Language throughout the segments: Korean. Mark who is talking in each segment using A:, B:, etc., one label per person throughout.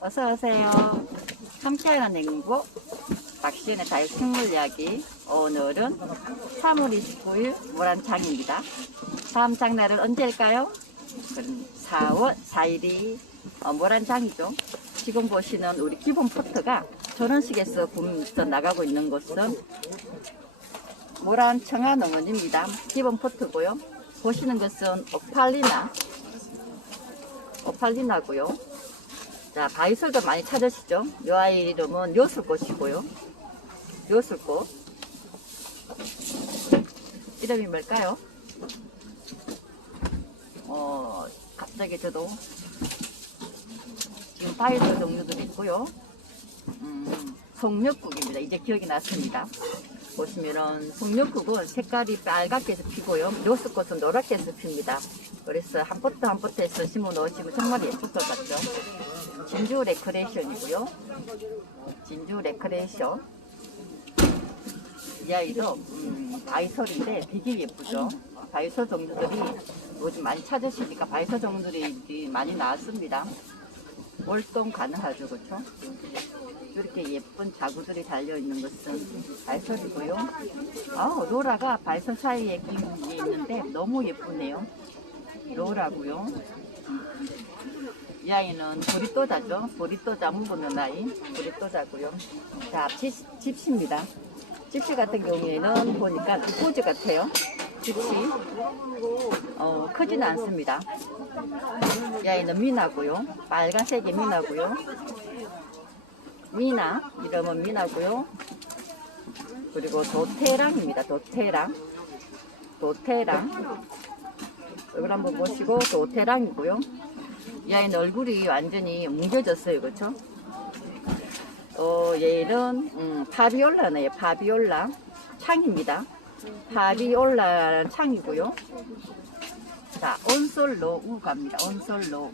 A: 어서 오세요. 함께하는 행복 박시은의 자유 식물 이야기 오늘은 3월 29일 모란장입니다. 다음 장날은 언제일까요? 그럼 4월 4일이 어, 모란장이죠. 지금 보시는 우리 기본 포트가 전원식에서 붐서 나가고 있는 곳은 모란 청아농원입니다. 기본 포트고요. 보시는 것은 오팔리나 오팔리나고요. 자, 바이솔도 많이 찾으시죠? 이 아이 이름은 요술꽃이고요. 요술꽃. 이름이 뭘까요? 어, 갑자기 저도 지금 바이솔 종류도 있고요. 음, 송력국입니다. 이제 기억이 났습니다. 보시면은 송력국은 색깔이 빨갛게 해서 피고요. 요술꽃은 노랗게 해서 핍니다. 그래서 한 포트 한 포트에서 심어 넣으시면 정말 예쁠 것 같죠? 진주 레크레이션이고요. 진주 레크레이션. 이 아이도 음, 바이솔인데 되게 예쁘죠. 바이솔 종류들이 요즘 많이 찾으시니까 바이솔 종류들이 많이 나왔습니다. 월동 가능하죠, 그렇죠? 이렇게 예쁜 자구들이 달려 있는 것은 발설이고요. 아, 로라가 발설 사이에 있는데 너무 예쁘네요. 로라고요. 이 아이는 보리또자죠. 보리또자 묵은 아이. 보리또자고요. 자, 집, 집시입니다. 집시 같은 경우에는 보니까 두포즈 같아요. 집시. 어, 크지는 않습니다. 이 아이는 미나고요. 빨간색이 미나고요. 미나 이름은 미나고요. 그리고 도테랑입니다. 도테랑. 도테랑. 이걸 한번 보시고 도테랑이고요. 이 아이는 얼굴이 완전히 뭉개졌어요. 그렇죠? 어, 얘는 음, 파비올라네요. 파비올라 창입니다. 파비올라 창이고요. 자, 온솔로우 갑니다. 온솔로우.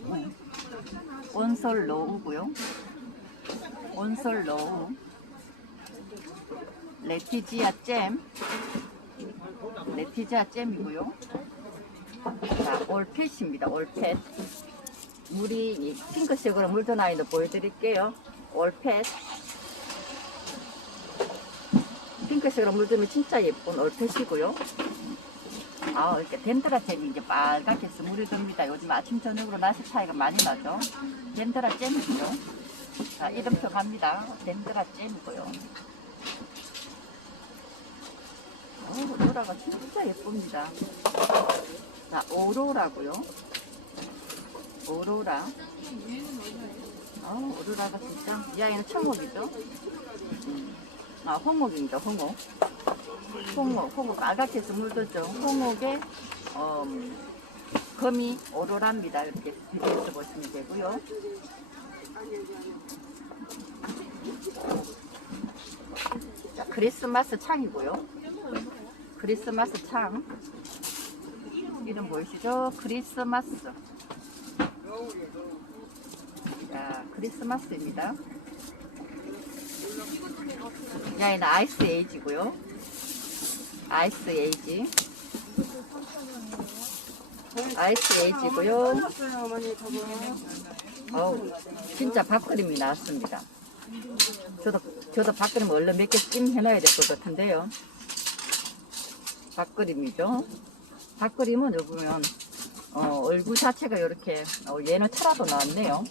A: 온솔로우고요. 온솔로우. 레티지아 잼. 레티지아 잼이고요. 자, 올펫입니다. 올펫. 물이 이 핑크색으로 물든 아이도 보여드릴게요. 올펫. 핑크색으로 물들면 진짜 예쁜 올펫이고요. 아, 이렇게 덴드라잼이 이제 빨갛게 해서 물이 듭니다. 요즘 아침, 저녁으로 날씨 차이가 많이 나죠. 덴드라잼이죠. 자, 이름표 갑니다. 덴드라잼이고요. 오, 로라가 진짜 예쁩니다. 자, 오로라고요. 오로라. 어, 오로라가 진짜, 이 아이는 청옥이죠. 음. 아, 홍옥입니다, 홍옥. 홍옥, 홍옥 해서 물들죠. 홍옥에, 어, 금이 오로라입니다. 이렇게 비교해서 보시면 되고요. 자, 크리스마스 창이고요. 크리스마스 창. 이름 보이시죠? 크리스마스. 자, 크리스마스입니다. 여기는 아이스 에이지고요. 아이스 에이지. 아이스 에이지고요. 어우, 진짜 밥그림이 나왔습니다. 저도, 저도 밥그림 얼른 몇 개 찜 해놔야 될 것 같은데요. 밥그림이죠. 밥그림은 여기 보면, 어, 얼굴 자체가 이렇게, 어, 얘는 테라도 나왔네요.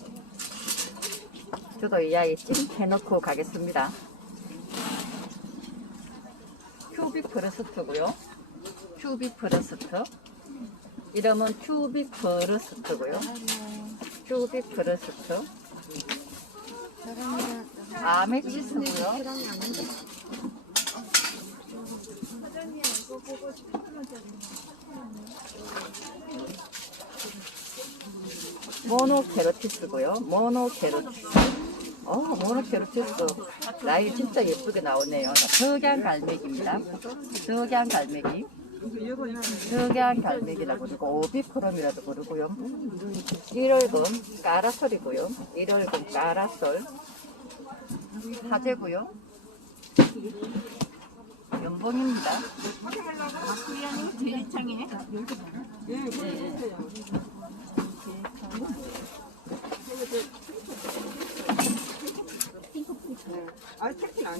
A: 저도 이 아이 찜 해 놓고 가겠습니다. 큐빅 프러스트고요. 큐빅 프러스트. 이름은 큐빅 프러스트고요. 큐빅 프러스트. 아메치스고요. 모노케로티스고요. 모노케로티스. 어, 모노케로티스. 라인 진짜 예쁘게 나오네요. 석양 갈매기입니다. 석양 갈매기. 석양 갈매기라고 부르고 오비크롬이라도 부르고요. 1월금 까라솔이고요. 1월금 까라솔. 사제고요. 연봉입니다.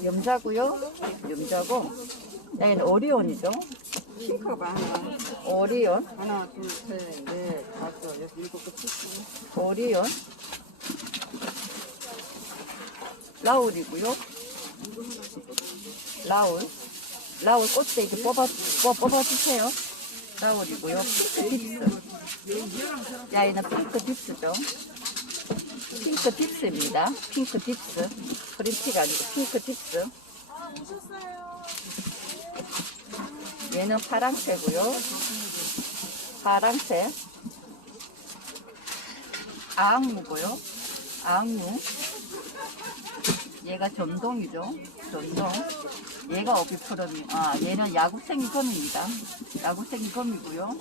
A: 염자고요. 염자고. 얘는 오리온이죠.
B: 핑크가 하나,
A: 오리온.
B: 하나, 둘, 셋, 넷, 다섯, 여섯, 일곱, 개, 칠,
A: 오리온. 라울이고요. 라울. 라울 꽃대기 뽑아, 뽑- 뽑아 주세요. 라울이고요. 핑크 딥스. 야, 얘는 핑크 딥스죠. 핑크 딥스입니다. 핑크 딥스. 프린티가 아니고 핑크 딥스. 얘는 파랑새고요. 파랑새. 아악무고요. 아악무. 얘가 전동이죠. 전동. 얘가 어비프롬이. 아, 얘는 야구생이 검입니다. 야구생이 검이고요.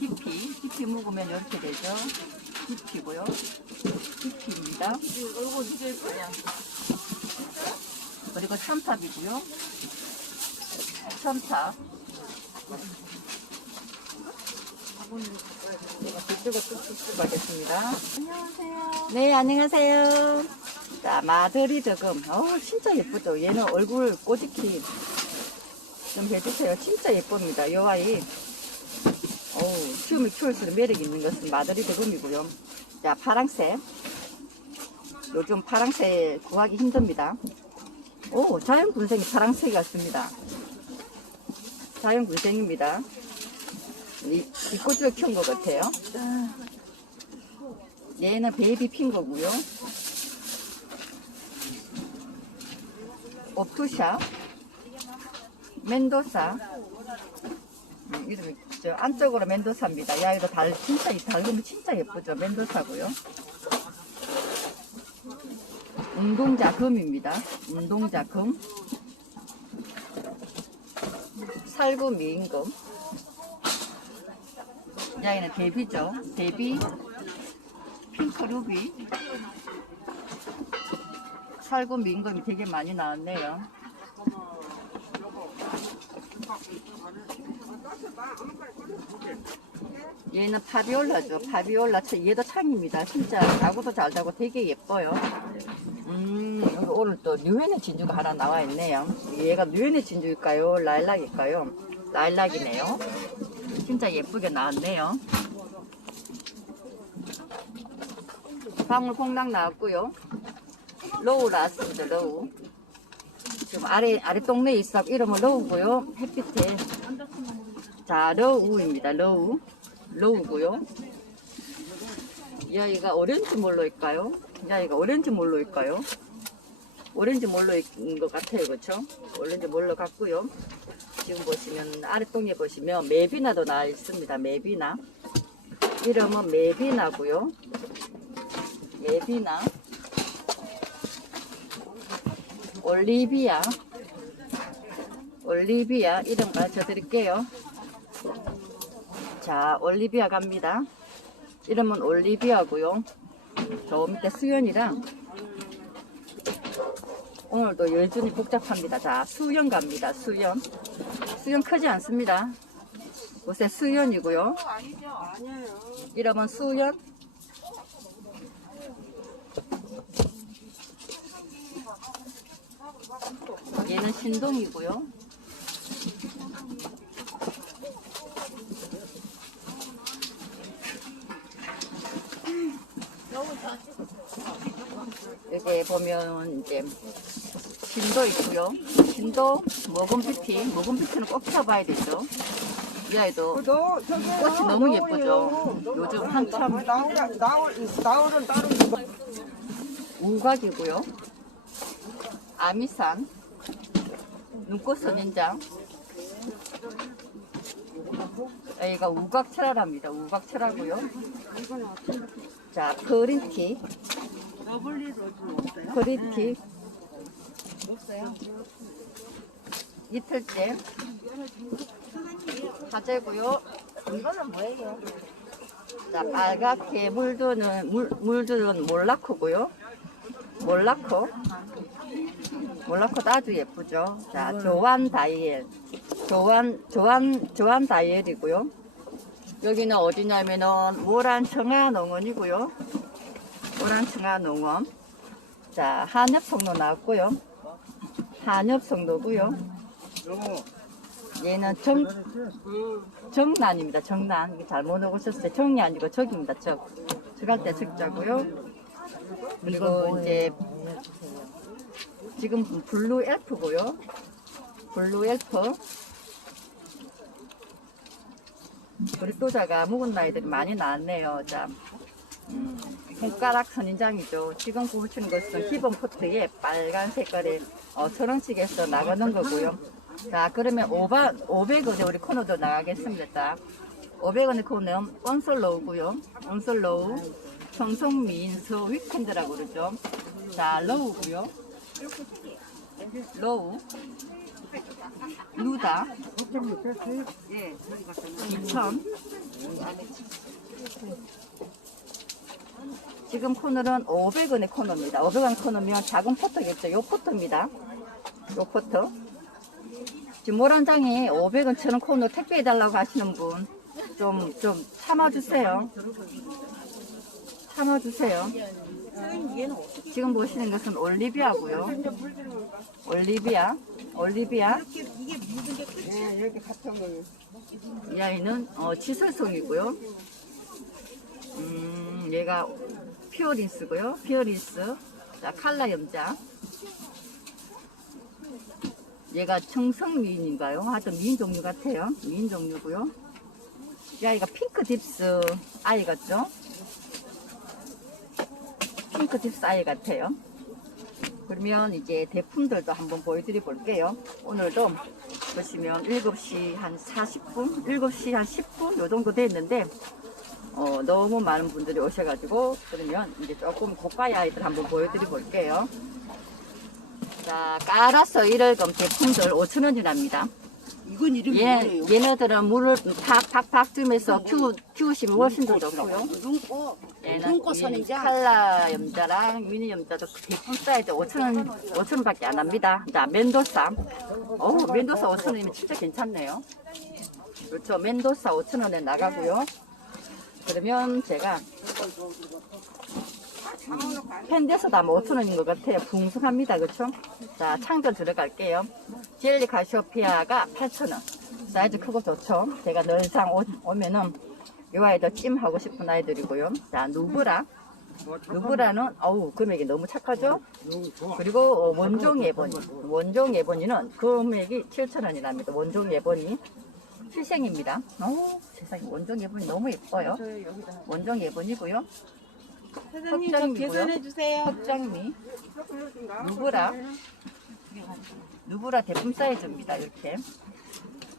A: 히피. 히피 묵으면 이렇게 되죠.
B: 진짜 예쁘냐?
A: 그리고 첨탑이고요. 첨탑. 제가 그쪽을 뚝뚝뚝 하겠습니다.
B: 안녕하세요.
A: 네, 안녕하세요. 자, 마드리드 금. 어 진짜 예쁘죠? 얘는 얼굴 꼬집기 좀 해주세요. 진짜 예쁩니다. 이 아이. 어우, 키우면 키울수록 매력 있는 것은 마드리드 금이고요. 자, 파랑새. 요즘 파랑새 구하기 힘듭니다. 오, 자연 군생이 파랑새 같습니다. 자연 군생입니다. 이, 이 꽃을 키운 것 같아요. 얘는 베이비 핑거고요. 오투샤, 멘도사. 음, 이름이 저 안쪽으로 멘도사입니다. 야 이거 달 진짜 이 달금이 진짜 예쁘죠. 멘도사고요. 운동자 금입니다. 운동자 금. 살구 미인금. 야이는 데비죠. 데비. 핑크 루비. 살구 민금이 되게 많이 나왔네요. 얘는 파비올라죠. 파비올라. 참- 얘도 창입니다. 진짜 자고도 잘 자고 되게 예뻐요. 음, 오늘 또 뉴엔의 진주가 하나 나와 있네요. 얘가 뉴엔의 진주일까요? 라일락일까요? 라일락이네요. 진짜 예쁘게 나왔네요. 방울 콩락 나왔고요. 로우 나왔습니다. 로우. 지금 아래 아래 동네에 있어 이름은 로우고요. 햇빛에 자 로우입니다. 로우 로우고요. 이 아이가 오렌지 몰로일까요? 이 아이가 오렌지 몰로일까요? 오렌지 몰로인 것 같아요, 그렇죠? 오렌지 몰로 같고요. 지금 보시면 아래동에 보시면 메비나도 나와 있습니다. 메비나 이름은 메비나고요. 메비나 올리비아 올리비아 이름 가르쳐 드릴게요. 자 올리비아 갑니다. 이름은 올리비아고요. 저 밑에 수연이랑 오늘도 여전히 복잡합니다. 자 수연 갑니다. 수연. 수연 크지 않습니다. 요새 수연이고요. 이름은 수연 얘는 신동이고요. 여기 보면 이제 진도 있고요. 진도 먹은비티, 먹은비티는 꼭 펴봐야 되죠. 이 아이도 꽃이 너무 예쁘죠. 요즘 한참
B: 나올은 따로.
A: 우각이고요. 아미산, 눈꽃 선인장. 여기가 우각 철화랍니다. 우각 철화고요. 자, 그린티? 그린티. 이틀째, 화재고요.
B: 이거는 뭐예요?
A: 자, 빨갛게 물드는 물, 물드는 몰라코고요. 몰라코. 몰라코도 아주 예쁘죠. 자, 조안 다이엘. 조안, 조안, 조안 다이엘이고요. 여기는 어디냐면은 모란 청아 농원이고요. 모란 청아 농원. 자, 한엽 통로 나왔고요. 한엽 성도고요. 얘는 정, 정란입니다. 정란. 잘못 오셨어요. 정이 아니고 적입니다. 적. 적할 때 적자고요. 그리고 이제 지금 블루 엘프고요. 블루 엘프. 브리또자가 묵은 나이들이 많이 나왔네요. 자, 음, 손가락 선인장이죠. 지금 보시는 것은 기본 포트에 빨간 색깔의 어, 천원씩에서 나가는 거고요. 자, 그러면 5반, 500원에 우리 코너도 나가겠습니다. 자, 500원의 코너는 온솔로우고요. 온솔로우, 청송민서 위켄드라고 그러죠. 자, 로우고요. 로우, 루다, 2천. 지금 코너는 500원의 코너입니다. 500원 코너면 작은 포터겠죠. 요 포터입니다. 요 포터. 지금 모란장에 500원처럼 코너 택배해달라고 하시는 분, 좀, 좀 참아주세요. 참아주세요. 지금 보시는 것은 올리비아고요. 올리비아, 올리비아.
B: 예, 여기 같은 거.
A: 이 아이는 어, 치설송이고요. 음, 얘가 피어리스고요. 피어리스. 자, 칼라 염자. 얘가 청성 미인인가요? 하여튼 미인 종류 같아요. 미인 종류고요. 이 아이가 핑크 딥스 아이 같죠? 핑크 딥스 아이 같아요. 그러면 이제 대품들도 한번 보여드려 볼게요. 오늘도 보시면 7시 한 40분, 7시 한 10분 요 정도 됐는데 어, 너무 많은 분들이 오셔가지고 그러면 이제 조금 고가의 아이들 한번 보여드려 볼게요. 자, 까라서 1월금 제품들 5,000원이랍니다.
B: 이건 이름이
A: 얘,
B: 뭐예요?
A: 얘네들은 물을 팍팍팍 주면서 키우, 키우시면 훨씬 더 좋고요.
B: 눈꽃.
A: 얘는
B: 눈꽃
A: 이
B: 선인장.
A: 칼라 염자랑 미니 염자도 대품 사이즈 5,000원, 5,000원밖에 안 합니다. 자, 멘도사. 어우, 멘도사 5,000원이면 진짜 괜찮네요. 그렇죠. 멘도사 5,000원에 나가고요. 그러면 제가 펜데서 다면 5,000원인 것 같아요. 붕숭합니다. 그렇죠? 자, 창전 들어갈게요. 젤리 가시오피아가 8,000원. 사이즈 크고 좋죠? 제가 늘상 오, 오면은 이 아이들 찜하고 싶은 아이들이고요. 자, 누브라. 누브라는, 어우, 금액이 너무 착하죠? 그리고 어, 원종 예본이. 원종 예본이는 금액이 7,000원이랍니다. 원종 예본이. 필생입니다. 어우, 세상에 원종 예본이 너무 예뻐요. 원종 예본이고요.
C: 사장님 좀
A: 흑장미고요.
C: 계산해 주세요.
A: 흑장미. 누브라. 누브라 대품 사이즈입니다. 이렇게.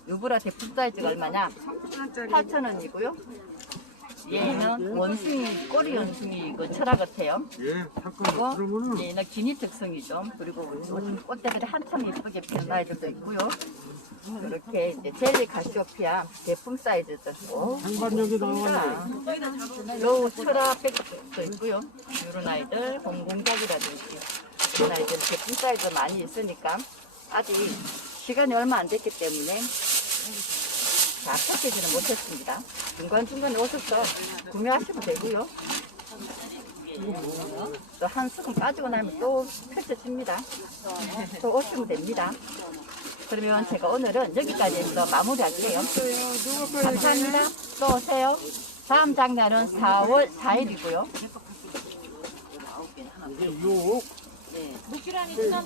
A: 누브라 대품 사이즈가 얼마냐? 8,000원이고요. 얘는 원숭이, 꼬리 원숭이 그 철화 같아요.
D: 예.
A: 그리고
D: 그러면은
A: 얘는 기니 특성이죠. 그리고 요즘 꽃대들이 한참 예쁘게 피는 아이들도 있고요. 이렇게 이제 젤리 가시오피아 대품 사이즈들. 오,
D: 상반역에 나와.
A: 로우 트라 백도 있고요. 이런 아이들, 공공작이라든지 이런 아이들 제품 사이즈 많이 있으니까 아직 시간이 얼마 안 됐기 때문에 다 펼치지는 못했습니다. 중간중간에 오셔서 구매하시면 되고요. 또 한 수금 빠지고 나면 또 펼쳐집니다. 또 오시면 됩니다. 그러면 제가 오늘은 여기까지 해서 마무리할게요. 감사합니다. 또 오세요. 다음 장날은 4월 4일이고요.
D: 이게 요
C: 목줄안이